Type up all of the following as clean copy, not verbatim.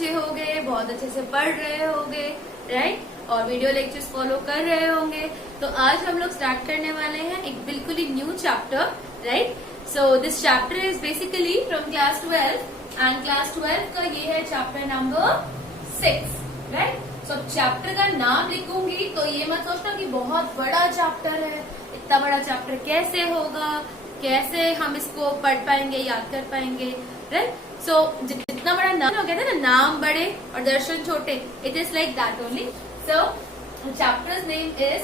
अच्छे होंगे, बहुत अच्छे से पढ़ रहे होंगे, राइट, और वीडियो लेक्चर्स फॉलो कर रहे होंगे। तो आज हम लोग स्टार्ट करने वाले हैं एक बिल्कुल ही new chapter, right. So this chapter is basically from class 12 and class 12 का ये है chapter number 6, right. So chapter का नाम लिखूंगी तो ये मत सोचना कि बहुत बड़ा चैप्टर है, इतना बड़ा चैप्टर कैसे होगा, कैसे हम इसको पढ़ पाएंगे, याद कर पाएंगे, राइट। सो जितना बड़ा नाम हो गया था ना, नाम बड़े और दर्शन छोटे, it is like that only. So chapters name is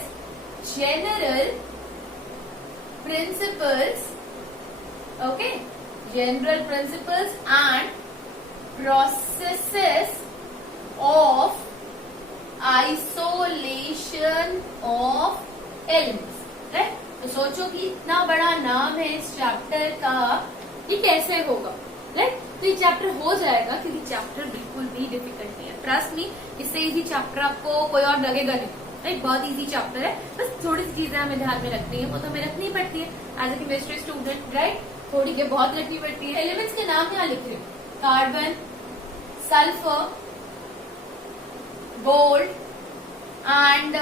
general principles, okay, general principles and processes of isolation of elements, right. तो सोचो कि इतना बड़ा नाम है इस चैप्टर का, ये कैसे होगा, राइट। तो ये चैप्टर हो जाएगा क्योंकि चैप्टर बिल्कुल भी डिफिकल्ट नहीं है, ट्रस्ट मी। इससे इजी चैप्टर आपको कोई और लगेगा नहीं, राइट। बहुत इजी चैप्टर है, बस थोड़ी सी चीजें हमें ध्यान में रखनी है, वो तो हमें रखनी पड़ती है as a chemistry student, right. थोड़ी के बहुत रखनी पड़ती है। एलिमेंट्स के नाम यहाँ लिख रहे हैं, carbon, sulphur, gold and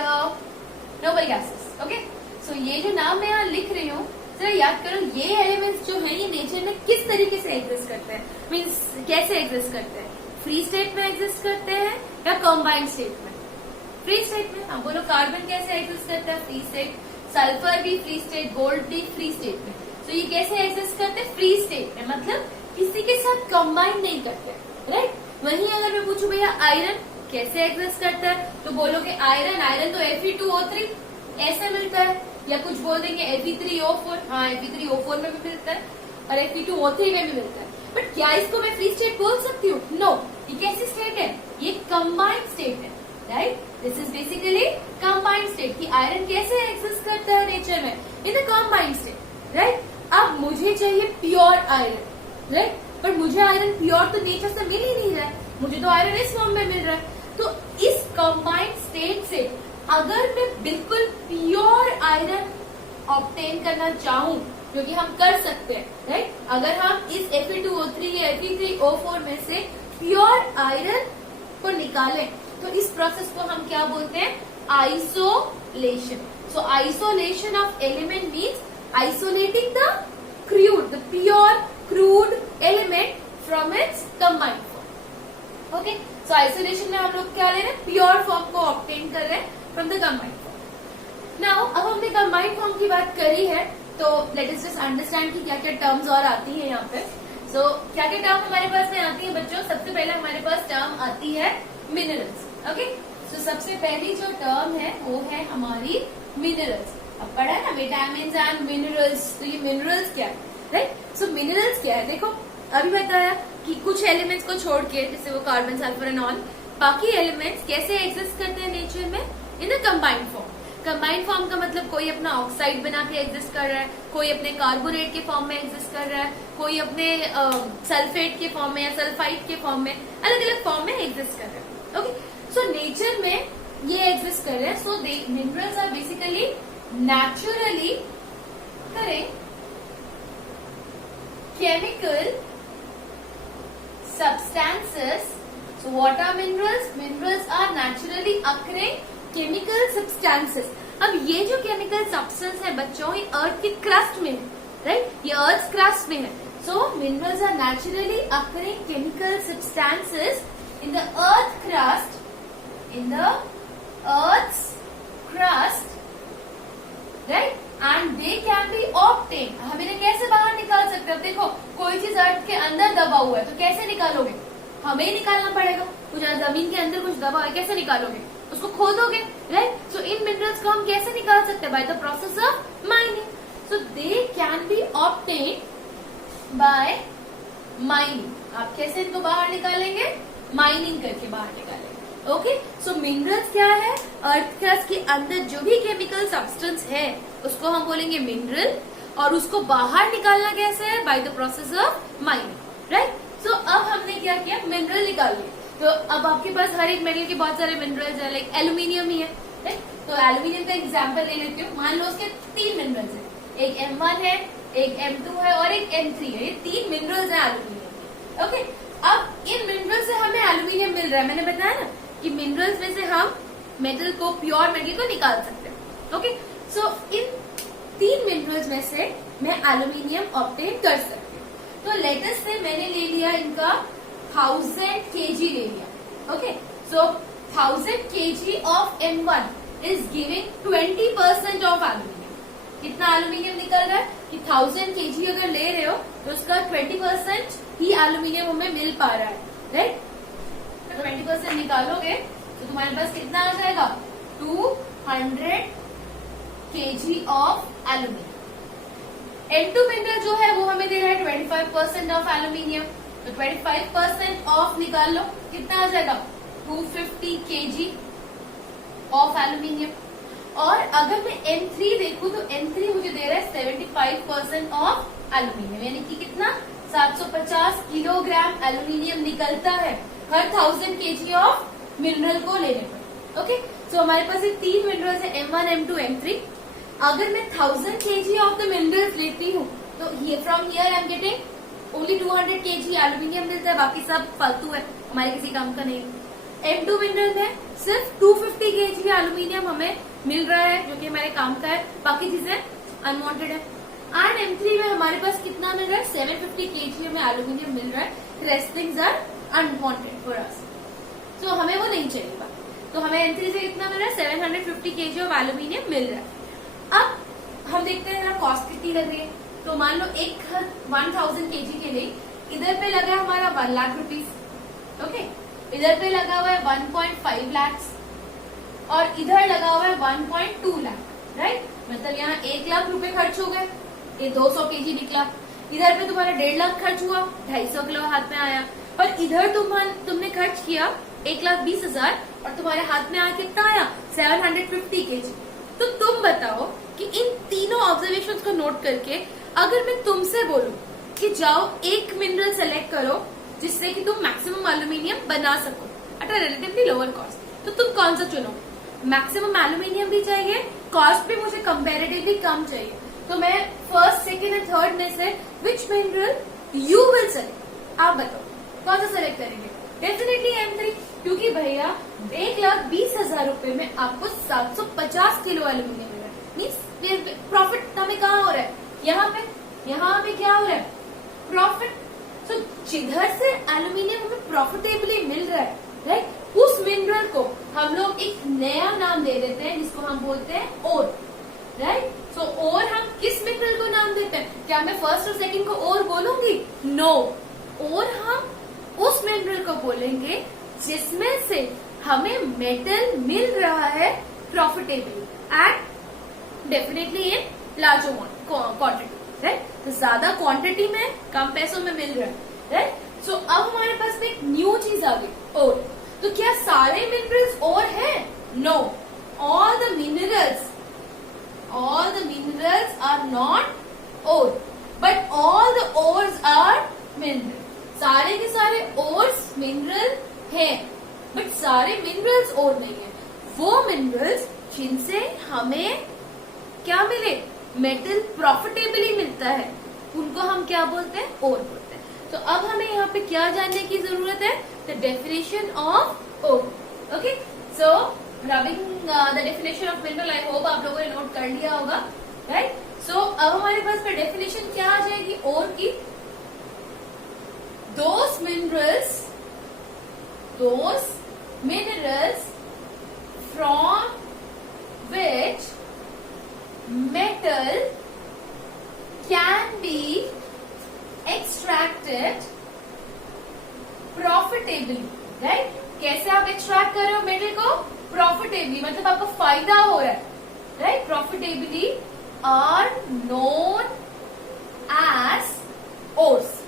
noble gases, okay. So ये जो नाम मैं यहाँ लिख रही हूँ, जरा याद करो, ये एलिमेंट्स जो है ये नेचर में किस तरीके से एग्जिस्ट करते हैं, मीन्स कैसे एग्जिस्ट करते हैं। फ्री स्टेट में एग्जिस्ट करते हैं या कंबाइंड स्टेट में? फ्री स्टेट में। अब बोलो कार्बन कैसे एग्जिस्ट करता है? Free state. सल्फर भी फ्री स्टेट, गोल्ड भी फ्री स्टेट में। तो ये कैसे एग्जिस्ट करते हैं? फ्री स्टेट में, मतलब किसी के साथ कंबाइन नहीं करते, राइट। वहीं अगर मैं पूछूं भैया आयरन कैसे एग्जिस्ट करता है, तो बोलोगे आयरन तो Fe2O3 ऐसे मिलता है, या कुछ बोल देंगे Fe3O4, हाँ Fe3O4 में भी मिलता है और Fe2O3 में भी मिलता है। बट क्या इसको मैं फ्री स्टेट बोल सकती हूँ? नो। ये कैसी स्टेट है? ये कंबाइंड स्टेट है, right. This is basically combined state कि आयरन कैसे एग्जिस्ट करता है नेचर में, in the combined state, right. अब मुझे चाहिए प्योर आयरन, राइट, पर मुझे आयरन प्योर तो नेचर से मिल ही नहीं रहा है, मुझे तो आयरन इस फॉर्म में मिल रहा है। तो इस कंबाइंड स्टेट से अगर मैं बिल्कुल प्योर आयरन ऑब्टेन करना चाहूं, जो कि हम कर सकते हैं, राइट, अगर हम इस Fe2O3 या Fe3O4 में से प्योर आयरन को निकालें तो इस प्रोसेस को हम क्या बोलते हैं? Isolation. So isolation of element means isolating the crude, the pure crude element from its combined form, okay. So isolation में हम लोग क्या ले रहे हैं? प्योर फॉर्म को ऑब्टेन कर रहे हैं from the combined form. Now अब हमने कंबाइंड फॉर्म की बात करी है, तो लेट अस जस्ट अंडरस्टैंड कि क्या क्या टर्म्स और आती है यहाँ पे। सो क्या क्या टर्म हमारे पास में आती है बच्चों? सबसे पहले हमारे पास टर्म आती है मिनरल्स, ओके। सो सबसे पहली जो टर्म है वो है हमारी मिनरल्स। अब पढ़ा है ना, विटामिन एंड मिनरल्स, तो ये मिनरल्स क्या है, राइट। सो मिनरल्स क्या है? देखो अभी बताया कि कुछ एलिमेंट्स को छोड़ के, जैसे वो कार्बन, सल्फर एंड ऑल, बाकी एलिमेंट्स कैसे एग्जिस्ट करते हैं नेचर में? In a combined form. Combined form का मतलब कोई अपना ऑक्साइड बना के एग्जिस्ट कर रहा है, कोई अपने कार्बोनेट के फॉर्म में एग्जिस्ट कर रहा है, कोई अपने सल्फेट के फॉर्म में या सल्फाइड के फॉर्म में, अलग अलग फॉर्म में एग्जिस्ट कर रहे हैं, ओके। सो नेचर में ये एग्जिस्ट कर रहे हैं। सो दे मिनरल्स आर बेसिकली नेचुरली करें chemical substances. So what are minerals? Minerals are naturally occurring chemical substances. अब ये जो chemical substance है बच्चों, ये अर्थ की क्रस्ट में है, राइट, ये अर्थ क्रस्ट में है। So minerals are naturally occurring chemical substances in the earth crust, in the earth's crust, right? And they can be obtained. हम इन्हें कैसे बाहर निकाल सकते हैं? देखो कोई चीज अर्थ के अंदर दबा हुआ है तो कैसे निकालोगे? हमें ही निकालना पड़ेगा। कुछ जमीन के अंदर कुछ दबा है, कैसे निकालोगे? उसको खोदोगे, राइट। सो इन मिनरल्स को हम कैसे निकाल सकते हैं? Bye the process of mining. So they can be obtain bye mining. आप कैसे इनको बाहर निकालेंगे? माइनिंग करके बाहर निकालेंगे, ओके। सो मिनरल्स क्या है? अर्थ क्रस्ट के अंदर जो भी केमिकल सब्सटेंस है उसको हम बोलेंगे मिनरल, और उसको बाहर निकालना कैसे है? By the process of mining, right. So अब हमने क्या किया? मिनरल निकाल लिया। तो अब आपके पास हर एक मेटल के बहुत सारे मिनरल्स है, लाइक एल्यूमिनियम ही है, राइट। तो एल्यूमिनियम का एग्जाम्पल ले लेती हूँ। मान लो उसके 3 मिनरल्स है, एक M1 है, एक M2 है और एक M3 है। ये 3 मिनरल्स है एल्यूमिनियम के, ओके। अब इन मिनरल से हमें एल्यूमिनियम मिल रहा है। मैंने बताया ना कि मिनरल्स में से हम मेटल को, प्योर मेटल को निकाल सकते हैं। ओके, सो इन 3 मिनरल्स में से मैं एल्यूमिनियम ऑब्टेन कर सकती हूँ। तो लेटेस्ट से मैंने ले लिया इनका 1000 kg ले लिया। Okay, so 1000 kg of M1 is giving 20% of aluminium. कितना एल्यूमिनियम निकल रहा है कि 1000 kg अगर ले रहे हो तो उसका 20% ही एल्यूमिनियम हमें मिल पा रहा है, राइट। तो 20% निकालोगे तो तुम्हारे पास कितना आ जाएगा, 200 kg of aluminium. M2 mineral जो है वो हमें दे रहा है 25% ऑफ एल्यूमिनियम। तो 25% ऑफ निकाल लो, कितना आ जाएगा, 250 kg ऑफ एल्यूमिनियम। और अगर मैं M3 देखूं तो M3 मुझे दे रहा है 75% ऑफ एल्यूमिनियम, यानी कि कितना, 750 किलोग्राम एल्यूमिनियम निकलता है हर 1000 kg ऑफ मिनरल को लेने पर। ओके, सो हमारे पास ये 3 मिनरल्स है, M1, M2, M3। अगर मैं 1000 kg ऑफ द मिनरल्स लेती हूँ तो from here I am getting only 200 kg aluminium मिलता है, बाकी सब फालतू है, हमारे किसी काम का नहीं है। M2 मिनरल में सिर्फ 250 kg एल्यूमिनियम हमें मिल रहा है, जो कि हमारे काम का है, बाकी चीजें अनवांटेड है। एंड M3 में हमारे पास कितना मिल रहा है, 750 kg हमें एल्यूमिनियम मिल रहा है, rest things are unwanted for us, तो हमें वो नहीं चाहिए। तो हमें M3 से कितना मिल रहा है, 750 kg ऑफ एल्यूमिनियम मिल रहा है। अब हम देखते हैं यहाँ कॉस्ट कितनी लग रही है। तो मान लो एक 1000 kg के लिए इधर पे लगा है हमारा 1 लाख रुपीज। ओके, इधर पे लगा हुआ है 1.5 लाख और इधर लगा हुआ है 1.2 लाख, राइट। मतलब यहाँ 1 लाख रुपए खर्च हो गए, ये 200 kg निकला। इधर पे तुम्हारा 1.5 लाख खर्च हुआ, 250 किलो हाथ में आया। और इधर तुमने खर्च किया 1,20,000 और तुम्हारे हाथ में आया कितना आया, 750 kg। तो तुम बताओ कि इन तीनों ऑब्जर्वेशंस को नोट करके अगर मैं तुमसे बोलूं कि जाओ एक मिनरल सेलेक्ट करो जिससे कि तुम मैक्सिमम एल्यूमिनियम बना सको at a relatively lower cost, तो तुम कौन सा चुनो। मैक्सिमम एल्यूमिनियम भी चाहिए, कॉस्ट भी मुझे कंपेरेटिवली कम चाहिए, तो मैं फर्स्ट, सेकेंड एंड थर्ड में से विच मिनरल यू विल सेलेक्ट, आप बताओ कौन सा सेलेक्ट करेंगे। डेफिनेटली M3, क्योंकि भैया 1,20,000 रुपए में आपको 750 किलो एल्यूमिनियम मिल रहा है। मीन्स प्रॉफिट हमें कहाँ हो रहा है, यहाँ पे क्या हो रहा है, प्रॉफिट। तो जिधर से एल्यूमिनियम हमें प्रॉफिटेबली मिल रहा है, राइट, उस मिनरल को हम लोग एक नया नाम दे देते हैं जिसको हम बोलते हैं ओर, राइट। सो ओर हम किस मिनरल को नाम देते हैं, क्या मैं फर्स्ट और सेकंड को ओर बोलूंगी, नो। ओर हम उस मिनरल को बोलेंगे जिसमें से हमें मेटल मिल रहा है profitably and definitely in larger quantity, right. तो ज्यादा क्वांटिटी में कम पैसों में मिल रहा है, राइट। सो अब हमारे पास में एक न्यू चीज आ गई, ओर। तो क्या सारे मिनरल्स ओर है, no. All the minerals are not ore, but all the ores are mineral. सारे के सारे ओर्स मिनरल हैं, बट सारे मिनरल्स ओर नहीं है। वो मिनरल्स जिनसे हमें क्या मिले, मेटल प्रॉफिटेबली मिलता है, उनको हम क्या बोलते हैं, ओर बोलते हैं। तो अब हमें यहाँ पे क्या जानने की जरूरत है, the definition of ore. Okay, so rubbing the definition of mineral, I hope आप लोगों ने नोट कर लिया होगा, राइट। सो अब हमारे पास में डेफिनेशन क्या आ जाएगी ओर की, those minerals from which metal can be extracted profitably, right। कैसे आप एक्सट्रैक्ट कर रहे हो मेटल को, प्रॉफिटेबली, मतलब आपको फायदा हो रहा है, right. Profitably are known as ores,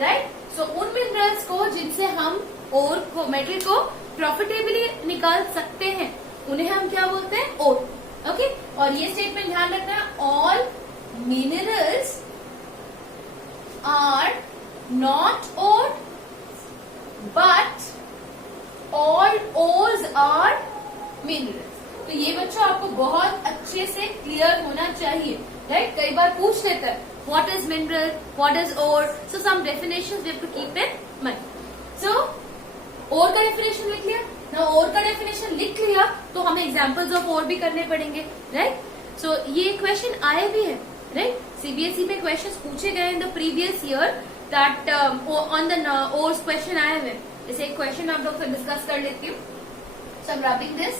right. So उन मिनरल्स को जिनसे हम ओर को, मेटल को प्रॉफिटेबली निकाल सकते हैं, उन्हें हम क्या बोलते हैं, ओर। ओके, और ये स्टेटमेंट ध्यान रखना है, all minerals are not ore but all ores are minerals. तो ये बच्चों आपको बहुत अच्छे से क्लियर होना चाहिए, राइट। कई बार पूछ लेता है what is mineral, what is ore, so some definitions we have to keep in month. So ore का डेफिनेशन लिख लिया ना, और का डेफिनेशन लिख लिया तो हमें एग्जाम्पल्स ऑफ और भी करने पड़ेंगे, राइट। सो ये क्वेश्चन आए भी है, राइट। सीबीएसई में क्वेश्चंस पूछे गए in the previous year that on the ores question आए हुए। जैसे एक क्वेश्चन आप लोग से डिस्कस कर लेती हूँ। So I am wrapping this.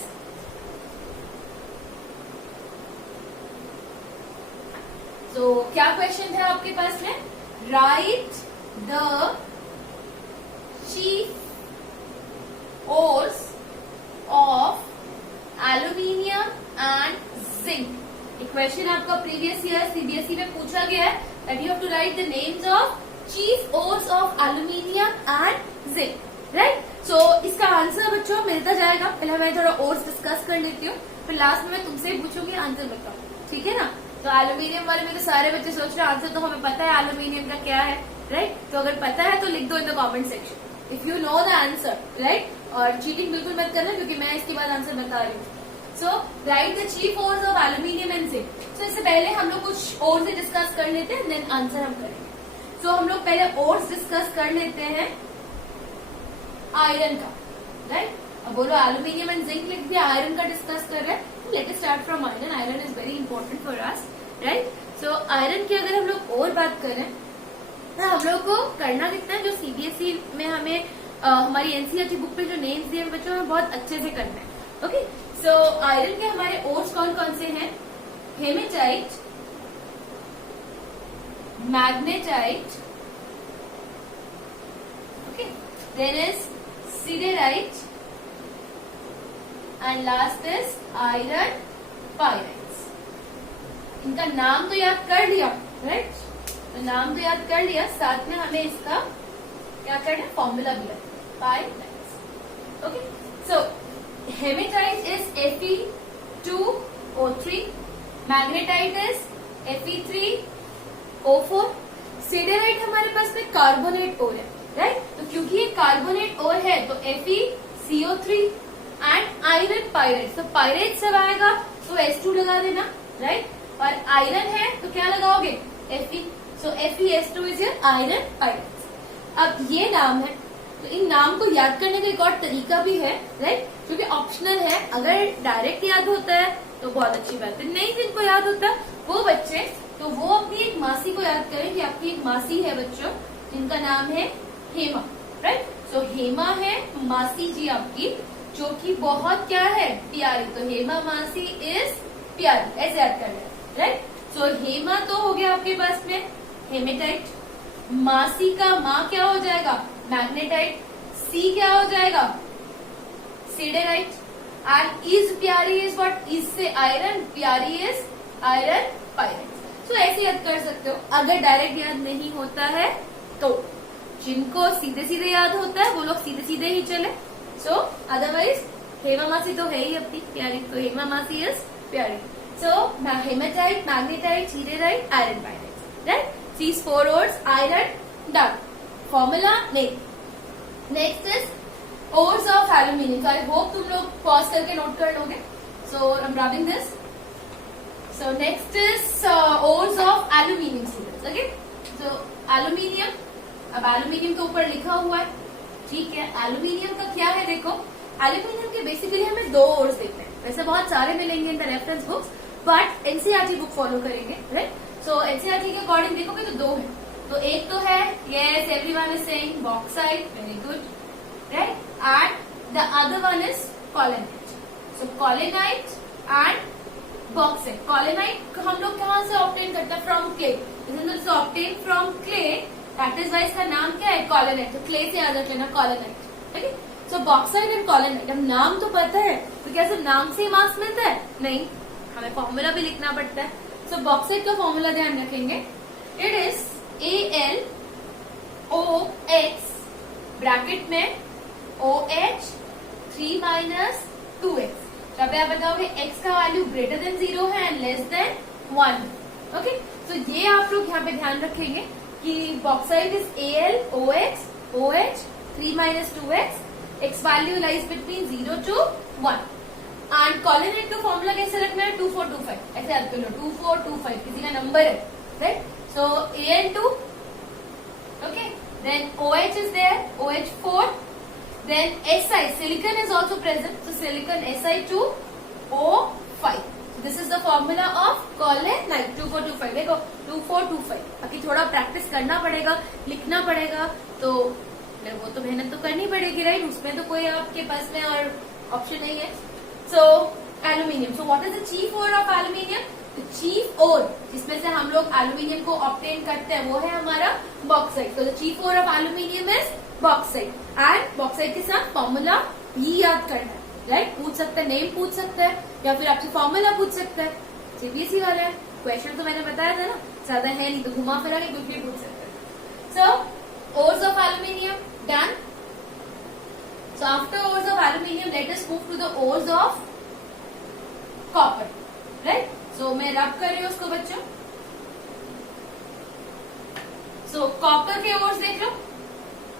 तो क्या क्वेश्चन है आपके पास में? Write the chief ores of aluminium and zinc. ये क्वेश्चन आपका प्रीवियस ईयर सीबीएसई में पूछा गया है that you have to write the names of chief ores of aluminium and zinc, right. So इसका आंसर बच्चों मिलता जाएगा। पहले मैं थोड़ा ओर्स डिस्कस कर लेती हूँ, फिर लास्ट में मैं तुमसे पूछूंगी, आंसर बताओ, ठीक है ना। तो एल्यूमिनियम वाले में तो सारे बच्चे सोच रहे हैं आंसर तो हमें पता है एल्यूमिनियम का क्या है, राइट। तो अगर पता है तो लिख दो in the comment section if you know the answer, right. और चीटिंग बिल्कुल मत करना क्योंकि मैं इसके बाद आंसर बता रही हूँ। So write the chief ores of aluminium and zinc. So इससे पहले हम लोग कुछ ओर से डिस्कस कर लेते हैं, देन आंसर हम करेंगे। सो हम लोग पहले ओर्स डिस्कस कर लेते हैं आयरन का, राइट। अब बोलो एल्यूमिनियम एंड जिंक लिख दिया, आयरन का डिस्कस कर रहे हैं। Let us start from iron. Iron is very important for us, right. So iron की अगर हम लोग और बात करें तो हम लोग को करना कितना है, जो सीबीएसई में हमें हमारी एनसीईआरटी बुक पे जो नेम्स दिए हैं बच्चों हमें बहुत अच्छे से करना है, ओके। सो आयरन के हमारे ओर्स कौन कौन से हैं? Hematite, magnetite, okay, then is siderite and last is iron pyrites. इनका नाम तो याद कर लिया, राइट। तो नाम तो याद कर लिया, साथ में हमें इसका क्या करना है, फॉर्मूला भी है, pyrites, okay. So hematite is Fe2O3, magnetite is Fe3O4, siderite हमारे पास में कार्बोनेट ओर है, राइट। तो क्योंकि ये कार्बोनेट ओर है तो FeCO3 एंड आयरन पायराइट। तो पायराइट सब आएगा तो S2 लगा देना, राइट। और आयरन है तो क्या लगाओगे, Fe। So FeS2 is your iron pyrite. अब ये नाम है तो इन नाम को याद करने का एक और तरीका भी है, राइट, क्योंकि ऑप्शनल है। अगर डायरेक्ट याद होता है तो बहुत अच्छी बात है, नहीं जिनको याद होता है वो बच्चे तो वो अपनी एक मासी को याद करें कि आपकी एक मासी है बच्चों जिनका नाम है हेमा, राइट। सो हेमा है मासी जी आपकी, जो कि बहुत क्या है, प्यारी। तो हेमा मासी इज प्यारी, ऐसे याद कर लें, राइट। सो हेमा तो हो गया आपके पास में हेमेटाइट, मासी का माँ क्या हो जाएगा, मैग्नेटाइट, सी क्या हो जाएगा, सिडेराइट, एंड इज प्यारी इज व्हाट, इज से आयरन, प्यारी इज आयरन पायराइट। सो ऐसे याद कर सकते हो। अगर डायरेक्ट याद नहीं होता है तो जिनको सीधे सीधे याद होता है वो लोग सीधे सीधे ही चले। सो अदरवाइज हेमा मासी तो है ही अपनी प्यारी, तो हेमा मासी इज प्यारी। So hematite, magnetite, siderite, iron pyrite, right. These four ores, iron, done. Formula नहीं। Next is ores of aluminium. So I hope तुम लोग pause करके नोट कर लोगे। So I'm rubbing this. So next is ores of aluminium students. Okay? So aluminium, अब aluminium के ऊपर लिखा हुआ है, ठीक है। aluminium का क्या है देखो, aluminium के बेसिकली हमें दो ores देखने हैं। वैसे बहुत सारे मिलेंगे in the reference books, but NCERT book follow करेंगे, राइट। सो एनसीईआरटी के अकॉर्डिंग देखोगे तो दो है। तो एक तो है, yes everyone is saying bauxite, very good, right, and the other one is kaolinite. So kaolinite and bauxite. Kaolinite हम लोग कहाँ से ऑब्टेन करते हैं, from clay, obtain from clay, that is why इसका नाम क्या है, कॉलेनाइट। तो क्ले से याद रख लेना कॉलेनाइट, ठीक है। सो बॉक्साइट एंड कॉलेनाइट, अब नाम तो पता है तो क्या सिर्फ नाम से ही मार्क्स मिलता है, नहीं, हमें फॉर्मूला भी लिखना पड़ता है। सो बॉक्साइट का फॉर्मूला ध्यान रखेंगे, इट इज AlOX ब्रैकेट में OH 3 - 2X। जब आप बताओगे x का वैल्यू ग्रेटर देन 0 है and less than 1, okay. So ये आप लोग यहाँ पे ध्यान रखेंगे कि bauxite is AlOX OH 3 - 2X, x value lies between 0 to 1। And kaolinite का फॉर्मूला कैसे रखना है, 2425, ऐसे याद कर लो, 2425 किसी का नंबर है, right. So Al2, okay, then OH is there, OH4, then Si, silicon is also present, so silicon Si2O5. So this is the formula of Colenite 2425. देखो 2425. बाकी थोड़ा प्रैक्टिस करना पड़ेगा, लिखना पड़ेगा, तो वो तो मेहनत तो करनी पड़ेगी, राइट? उसमें तो कोई आपके पास में और ऑप्शन नहीं है. So aluminium. So what is the chief ore of aluminium? The chief ore जिसमें से हम लोग एल्यूमिनियम को ऑब्टेन करते हैं वो है हमारा बॉक्साइट. तो the chief ore of aluminium is bauxite. And bauxite के साथ फॉर्मूला ये याद करना है, राइट? पूछ सकते हैं, नेम पूछ सकते हैं, या फिर आपसे फॉर्मूला पूछ सकते हैं. सीबीएसई वाला है क्वेश्चन, तो मैंने बताया था ना, ज्यादा है नहीं, तो घुमा फिरा के कुछ भी पूछ सकते हैं. So ores of aluminium done. So after ores of aluminium let us move to the ores of copper, right? So मैं रब कर रही हूँ उसको बच्चों. सो कॉपर के ओर्स देख लो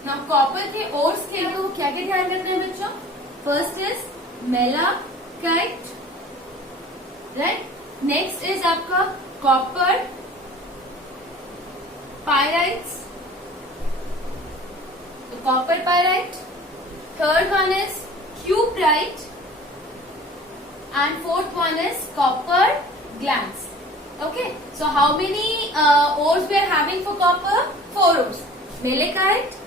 ना. कॉपर के ओर्स के लिए क्या क्या ध्यान रखना है बच्चों? First is malachite, right? Next is आपका कॉपर पायराइट्स, तो copper pyrite. Third one is cuprite and fourth one is copper glans. Okay, so how many ores we are having for copper? 4 ores: malachite,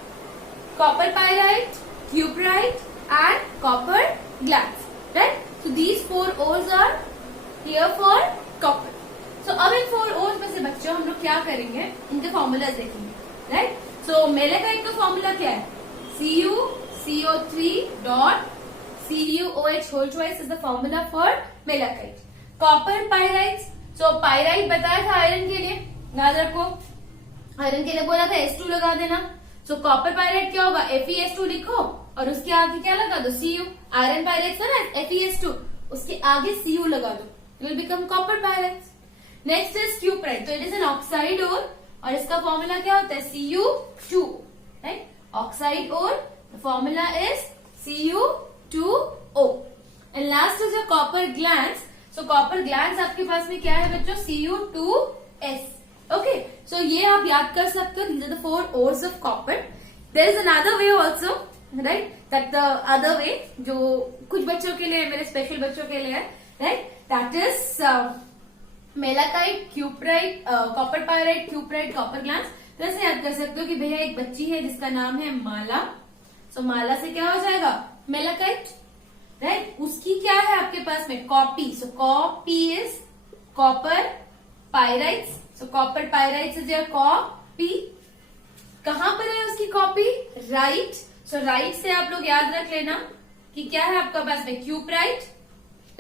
copper pyrite, cuprite and copper glans, right? So these 4 ores are here for copper. So अब इन 4 ores में से बच्चों हम लोग क्या करेंगे, इनके formula देखेंगे, राइट? सो malachite का फॉर्मूला क्या है? CuCO3 dot CuOH whole twice is the formula for malachite. Copper pyrites, so pyrite बताया था आयरन के लिए, याद रखो. आयरन के लिए बोला था S2 लगा देना. सो कॉपर पायराइट क्या होगा? FeS2 लिखो और उसके आगे क्या लगा दो? Cu. आयरन पायराइट था ना FeS2, उसके आगे Cu लगा दो, it will become copper pyrites. Next is cuprite, तो it is an oxide ore और इसका फॉर्मूला क्या होता है? Cu2, right? Oxide ore, the formula is Cu2O. And last is your copper glans. So copper glans आपके पास में क्या है बच्चों? Cu2S. Okay, so ये आप याद कर सकते हो. These are the 4 ores of copper. There is another way also, right? That the other way जो कुछ बच्चों के लिए, मेरे स्पेशल बच्चों के लिए है, right? That is malachite, cuprite, copper pyrite, cuprite, copper glans. तो ऐसे याद कर सकते हो कि भैया एक बच्ची है जिसका नाम है माला. सो माला से क्या हो जाएगा? Malachite, right? उसकी क्या है आपके पास में? Copy. So copy is copper pyrites. So copper pyrites is your copy. कहां पर है उसकी कॉपी? राइट. सो राइट से आप लोग याद रख लेना कि क्या है आपका पास में? Cuprite,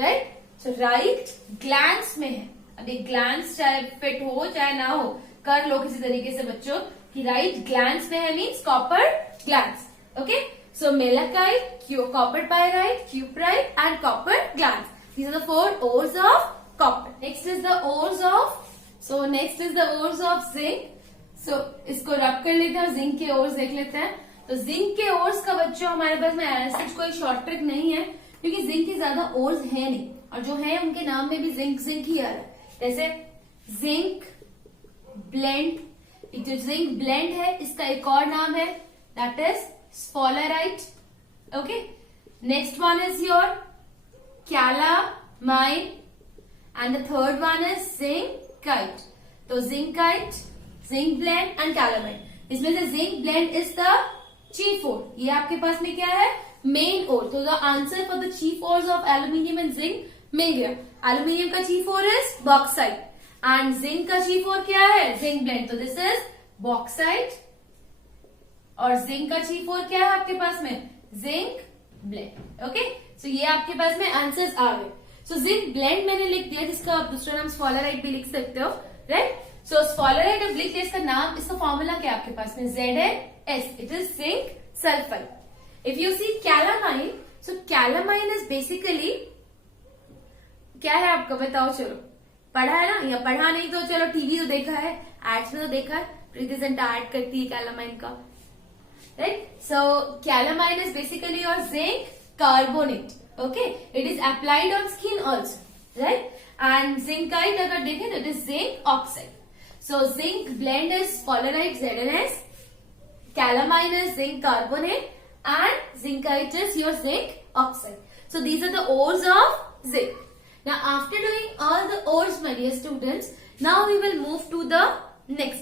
right? So right glance में है. अभी ग्लैंस चाहे फिट हो चाहे ना हो, कर लो किसी तरीके से बच्चों कि राइट ग्लैंस में है, means copper glance. Okay, so malachite, copper pyrite, cuprite and copper glans. These are the 4 ores of copper. Next is the ores of zinc. So इसको रब कर लेते हैं और जिंक के ओर्स देख लेते हैं. तो जिंक के ओर्स का बच्चों हमारे पास में ऐसा कोई शॉर्ट ट्रिक नहीं है, क्योंकि जिंक के ज्यादा ओर्स है नहीं, और जो है उनके नाम में भी जिंक ही आ रहा है. जैसे जिंक ब्लेंड, जो जिंक ब्लेंड है इसका एक और नाम है, that is sphalerite. Okay, next one is your calamine and the third one is zincite. तो zincite, zinc blend and calamine. इसमें से zinc blend is the chief ore. ये आपके पास में क्या है? main ore. तो the answer for the chief ores of aluminium and zinc मिल गया. aluminium का chief ore is bauxite and zinc का chief ore क्या है? zinc blend. तो this is bauxite और जिंक का चीफ ओर क्या है आपके पास में? Zinc blende. ओके, सो ये आपके पास में आंसर्स आ गए. सो जिंक ब्लेंड मैंने लिख दिया, जिसका आप दूसरा नाम स्फॉलराइट भी लिख सकते हो, राइट? सो स्फॉलराइट अब लिख दिया, इसका नाम, इसका फॉर्मूला क्या आपके पास में? ZnS. It is zinc sulphide. If you see calamine, so calamine is basically क्या है आपका? बताओ. चलो पढ़ा है ना, या पढ़ा नहीं तो चलो टीवी तो देखा है, एड्स में तो देखा है, प्रीति जिंटा ऐड करती है कैलामाइन का, right? So calamine is basically your zinc carbonate. Okay, it is applied on skin also, right? And zincite अगर देखें तो it is zinc oxide. So zinc blend is sphalerite ZnS, calamine is zinc carbonate, and zincite is your zinc oxide. So these are the ores of zinc. Now after doing all the ores, my dear students, now we will move to the next.